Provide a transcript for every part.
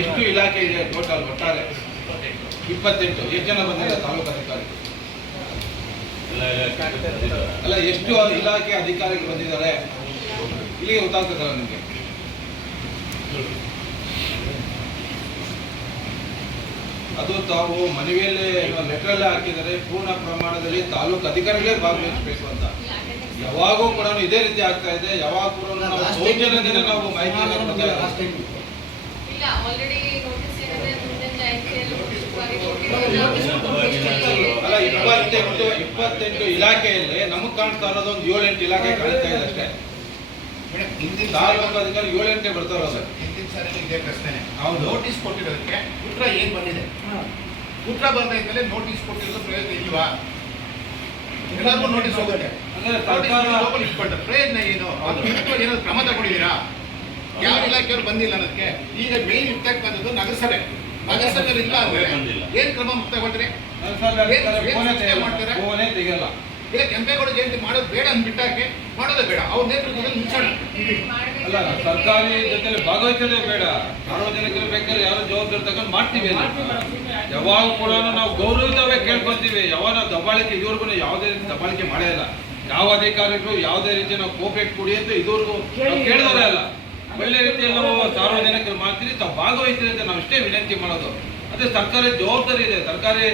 ಎಷ್ಟು ಇಲಾಖೆ ಇದೆ ಟೋಟಲ್ ಒಟ್ಟಾರೆ 28. ಎಷ್ಟು ಜನ ಬಂದಿದ್ದಾರೆ ತಾಲೂಕು ಅಧಿಕಾರಿ? ಅಲ್ಲ, ಎಷ್ಟು ಇಲಾಖೆ ಅಧಿಕಾರಿಗಳು ಬಂದಿದ್ದಾರೆ ಇಲ್ಲಿಗೆ ಗೊತ್ತಾಗ್ತದಲ್ಲ ನಿಮಗೆ? ಅದು ತಾವು ಮನವಿಯಲ್ಲೇ ಲೆಟರಲ್ಲೇ ಹಾಕಿದರೆ ಪೂರ್ಣ ಪ್ರಮಾಣದಲ್ಲಿ ತಾಲೂಕು ಅಧಿಕಾರಿಗಳೇ ಭಾಗವಹಿಸಬೇಕು ಅಂತ. ಯಾವಾಗೂ ಕೂಡ ಇದೇ ರೀತಿ ಆಗ್ತಾ ಇದೆ. ಯಾವಾಗ ಕೂಡ ನಾವು ಸೌಜನ್ಯದಿಂದ ನಾವು ಮಾಹಿತಿ ಅಲ್ಲ, 28 ಇಲಾಖೆಯಲ್ಲಿ ನಮಗ್ ಕಾಣಿಸ್ತಾ ಇರೋದು ಒಂದು 7-8 ಇಲಾಖೆ ಕಾಣಿಸ್ತಾ ಇದೆ ಅಷ್ಟೇ. ತಾಲೂಕು ಅಧಿಕಾರಿ 7-8 ಬರ್ತಾ ಇರೋದು. ನಾವು ನೋಟಿಸ್ ಕೊಟ್ಟಿರೋದಕ್ಕೆ ಉತ್ತರ ಏನ್ ಬಂದಿದೆ? ಉತ್ತರ ಬಂದ ಮೇಲೆ ನೋಟಿಸ್ ಕೊಟ್ಟಿರೋದು ಪ್ರಯೋಜನ ಇಲ್ವಾ? ಎಲ್ಲರಿಗೂ ನೋಟಿಸ್ ಹೋಗುತ್ತೆ, ಪ್ರಯೋಜನ ಏನು? ಅದು ಏನಾದ್ರು ಕ್ರಮ ತಗೊಂಡಿದ್ದೀರಾ? ಯಾವ ಇಲಾಖೆಯವರು ಬಂದಿಲ್ಲ ಅನ್ನೋದಕ್ಕೆ. ಈಗ ಮೇನ್ ಇರ್ತಾಕ್ ಬಂದದ್ದು ನಗರಸಭೆ. ನಗರಸಭೆ ಇಲ್ಲ ಅಂದ್ರೆ ಏನ್ ಕ್ರಮ ತಗೊಂಡ್ರಿ? ತೆಗೆಯಲ್ಲ. ಇಲ್ಲ, ಕೆಂಪೇಗೌಡ ಜಯಂತಿ ಮಾಡೋದು ಬೇಡ ಅಂದ್ಬಿಟ್ಟಾಕೆ ಮಾಡೋದೇ ಬೇಡ. ಅವ್ರ ನೇತೃತ್ವದಲ್ಲಿ ನಿಲ್ಸೋಣ. ಅಲ್ಲ, ಸರ್ಕಾರಿ ಜೊತೆ ಭಾಗವಹಿಸೋದೇ ಬೇಡ. ಸಾರ್ವಜನಿಕರು ಬೇಕಾದ್ರೆ ಯಾರು ಜವಾಬ್ದಾರಿ ತಗೊಂಡು ಮಾಡ್ತೀವಿ. ಯಾವಾಗ ಕೂಡ ನಾವು ಗೌರವಿತವೇ ಕೇಳ್ಕೊಂತೀವಿ. ಯಾವಾಗ ನಾವು ದಬ್ಬಾಳಿಕೆ ಇದುವರೆಗೂ ಯಾವುದೇ ರೀತಿ ದಬ್ಬಾಳಿಕೆ ಮಾಡೇ ಇಲ್ಲ. ಯಾವ ಅಧಿಕಾರಿಗಳು ಯಾವುದೇ ರೀತಿ ನಾವು ಕೋಪರೇಟ್ ಕೊಡಿ ಅಂತ ಇದುವರೆಗೂ ಕೇಳಿದವರೇ ಅಲ್ಲ. ಒಳ್ಳೆ ರೀತಿಯಲ್ಲಿ ನಾವು ಸಾರ್ವಜನಿಕರು ಮಾಡ್ತೀವಿ, ತಾವು ಭಾಗವಹಿಸ್ತೀವಿ ಅಂತ ನಾವು ಇಷ್ಟೇ ವಿನಂತಿ ಮಾಡೋದು. ಅದೇ ಸರ್ಕಾರಿ ಜವಾಬ್ದಾರಿ ಇದೆ. ಸರ್ಕಾರಿ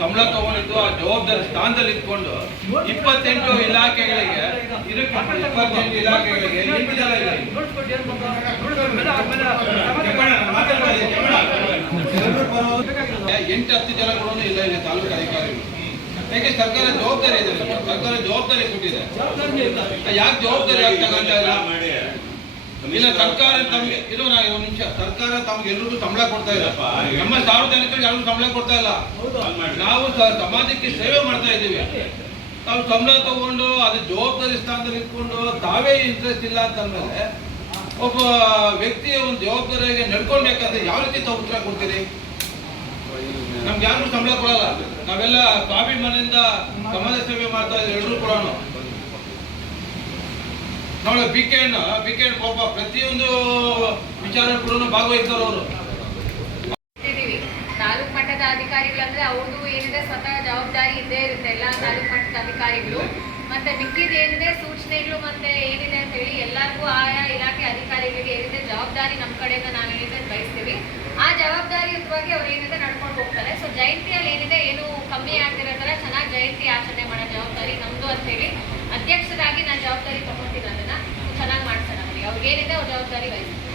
ಸಂಬಳ ತಗೊಂಡಿದ್ದು ಆ ಜವಾಬ್ದಾರಿ ಸ್ಥಾನದಲ್ಲಿ ಇಟ್ಕೊಂಡು 28 ಇಲಾಖೆಗಳಿಗೆ 28 ಇಲಾಖೆಗಳಿಗೆ 8 ಜನ ಇಲ್ಲ. 8-10 ಜನಗಳು ಇಲ್ಲ ಇಲ್ಲಿ ತಾಲೂಕು ಅಧಿಕಾರಿಗಳು. ಯಾಕೆ ಸರ್ಕಾರ ಜವಾಬ್ದಾರಿ ಇದೆ, ಸರ್ಕಾರ ಜವಾಬ್ದಾರಿ ಕೊಟ್ಟಿದೆ. ಯಾಕೆ ಜವಾಬ್ದಾರಿ ತಗೊಂತ ಇಲ್ಲ? ಇಲ್ಲ, ಸರ್ಕಾರ ತಮಗೆ ಇದು ಒಂದು ನಿಮಿಷ, ಸರ್ಕಾರ ತಮ್ಗೆ ಎಲ್ರಿಗೂ ಸಂಬಳ ಕೊಡ್ತಾ ಇಲ್ಲ. ನಮ್ಮ ಸಾರ್ವಜನಿಕರಿಗೆ ಯಾರಿಗೂ ಸಂಬಳ ಕೊಡ್ತಾ ಇಲ್ಲ. ನಾವು ಸಮಾಜಕ್ಕೆ ಸೇವೆ ಮಾಡ್ತಾ ಇದ್ದೀವಿ. ತಾವು ಸಂಬಳ ತಗೊಂಡು ಅದು ಜವಾಬ್ದಾರಿ ಸ್ಥಾನದಲ್ಲಿ ಇಟ್ಕೊಂಡು ತಾವೇ ಇಂಟ್ರೆಸ್ಟ್ ಇಲ್ಲ ಅಂತಂದ್ರೆ ಒಬ್ಬ ವ್ಯಕ್ತಿಯ ಒಂದು ಜವಾಬ್ದಾರಿಯಾಗಿ ನಡ್ಕೊಳ್ಬೇಕಂದ್ರೆ ಯಾವ ರೀತಿ ತಾವು ಉತ್ತರ ಕೊಡ್ತೀರಿ? ನಮ್ಗೆ ಯಾರು ಸಂಬಳ ಕೊಡಲ್ಲ. ನಾವೆಲ್ಲ ಸ್ವಾಭಿಮಾನದಿಂದ ಸಮಾಜ ಸೇವೆ ಮಾಡ್ತಾ ಇದ್ದೀವಿ ಎಲ್ಲರೂ ಕೂಡ. ನೋಡಿ, ಬಿಕೆಂಡ್ ಪಾಪ ಪ್ರತಿಯೊಂದು ವಿಚಾರ ಕೂಡ ಭಾಗವಹಿಸ್ತಾರೆ ಅವರು. ತಾಲೂಕು ಮಟ್ಟದ ಅಧಿಕಾರಿಗಳಂದ್ರೆ ಅವ್ರದ್ದು ಏನಿದೆ ಸ್ವತಃ ಜವಾಬ್ದಾರಿ ಇದ್ದೇ ಇರುತ್ತೆ ಎಲ್ಲ ತಾಲೂಕು ಮಟ್ಟದ ಅಧಿಕಾರಿಗಳು. ಮತ್ತೆ ಮಿಕ್ಕಿದ ಏನಿದೆ ಸೂಚನೆಗಳು ಮತ್ತೆ ಏನಿದೆ ಅಂತ ಹೇಳಿ ಎಲ್ಲರಿಗೂ ಆಯಾ ಇಲಾಖೆ ಅಧಿಕಾರಿಗಳಿಗೆ ಏನಿದೆ ಜವಾಬ್ದಾರಿ ನಮ್ಮ ಕಡೆಯಿಂದ ನಾವೇನಿದೆ ಬಯಸ್ತೀವಿ. ಆ ಜವಾಬ್ದಾರಿಯುತವಾಗಿ ಅವ್ರು ಏನಿದೆ ನಡ್ಕೊಂಡು ಹೋಗ್ತಾರೆ. ಸೊ ಜಯಂತಿಯಲ್ಲಿ ಏನಿದೆ ಏನು ಕಮ್ಮಿ ಆಗ್ತಿರೋ ತರ ಚೆನ್ನಾಗಿ ಜಯಂತಿ ಆಚರಣೆ ಮಾಡೋ ಜವಾಬ್ದಾರಿ ನಮ್ದು ಅಂತ ಹೇಳಿ ಅಧ್ಯಕ್ಷರಾಗಿ ನಾನು ಜವಾಬ್ದಾರಿ ತಗೊಂತೀನಿ. ಅದನ್ನ ಚೆನ್ನಾಗಿ ಮಾಡ್ತಾರೆ. ಅವ್ರಿಗೆ ಏನಿದೆ ಅವ್ರ ಜವಾಬ್ದಾರಿ ವಹಿಸ್ತೀನಿ.